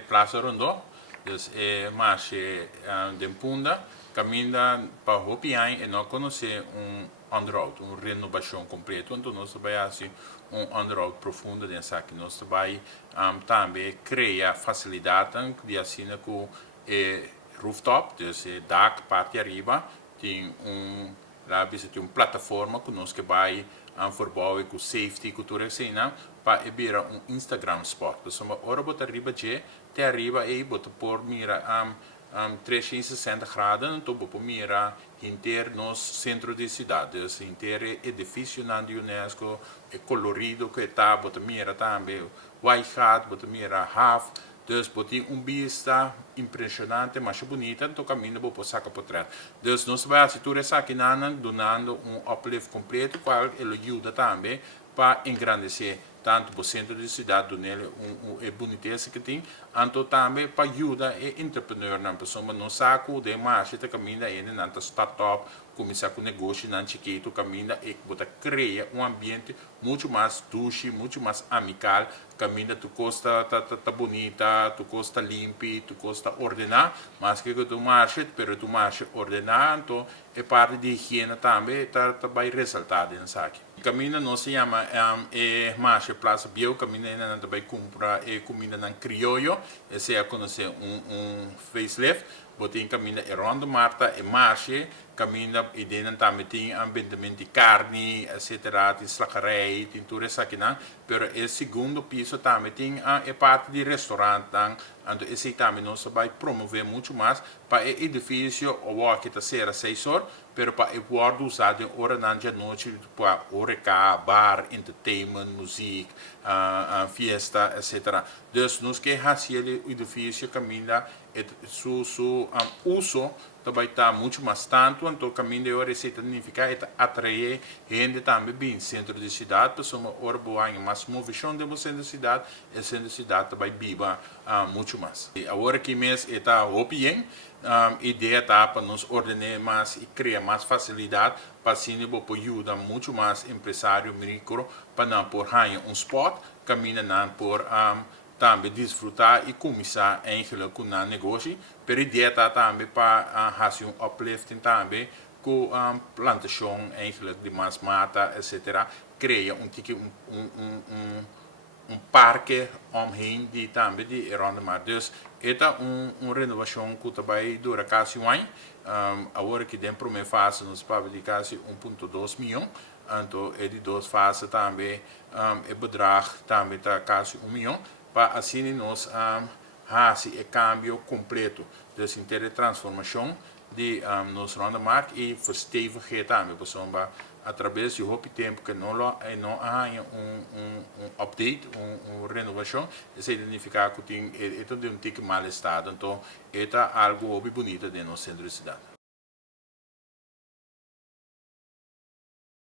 Plaza Rondó, dus marche de Punda, caminha para Hopiai e não conhecer onderhoud, renovação completa. Então nós trabalhamos onderhoud profundo nessa aqui. Nós trabalhamos também criar facilidade de assim com rooftop, dus dak, parte arriba, tem lá tem plataforma que nós que vai verbouwen com safety, com tudo assim, para virar Instagram spot. Então, ora bota arriba je, te arriba e bota por mira 360 graus, então bota mira inteiro nosso centro de cidade, inteiro edifício na UNESCO, é colorido que está, bota mira também white hat, bota mira half. Dus botem vista impressionante, mas bonita, então caminho vou sacar por trás. Dus nós vamos fazer essa aqui donando uplift completo, qual ele ajuda também para engrandecer tanto o centro de cidade, nele é boniteza que tem, então também para ajudar o entrepreneur na pessoa, mas não saco de marcha, que caminha ele na startup, começar com negócio na chiquito, caminha e botar criar ambiente muito mais doce, muito mais amical, caminha tu costa tá bonita, tu costa limpa, tu costa ordenar, mas que tu marcha, pero tu marcha ordenar, então é parte de higiene também, tá vai ressaltar nessa aqui. Caminha não se chama marcha Plaza Bio, caminha ainda também compra comida na criollo, esse é conhecer facelift, botem caminha Ronda Marta e marcha, caminha e dentro também tem ambientamento de carne, etc, de slagerij, tem tudo isso aqui, pero o segundo piso também tem a parte de restaurante, então esse também nós vai promover muito mais para o edifício, o que está ser 6 horas, pero para o guarda usado em hora na noite para oreca, bar, entertainment, música, fiesta, etc. Dus nós que fazer o edifício caminha su uso também está muito mais tanto, então o caminho de hora significa atrair gente também bem centro de cidade, pessoas hora boa mais movimento de centro de cidade, e centro de cidade também viva muito mais. E agora que mês está bem, ideia está para nos ordenar mais e criar mais facilidade para assim para ajudar muito mais empresário micro para não por spot, caminho não por também desfrutar e começar eigenlijk com o negócio, mas a ideia está também para fazer uplifting também com plantação eigenlijk de mais mata, etc. Criar parque omheen die também de rondemaar. Dus esta renovação que também dura quase ano. Agora que dentro da primeira fase nós vamos de quase 1,2 milhão. Então, é de duas fases também, o bedrag também está quase 1 milhão. Para assim nós fazer o câmbio completo, dus inteira transformação de nos Rondemark e verstevigen também, pessoal, através de hoop tempo que não há update, renovação, isso significa que tem de um tique mal estado, então é algo bonito de nosso centro de cidade.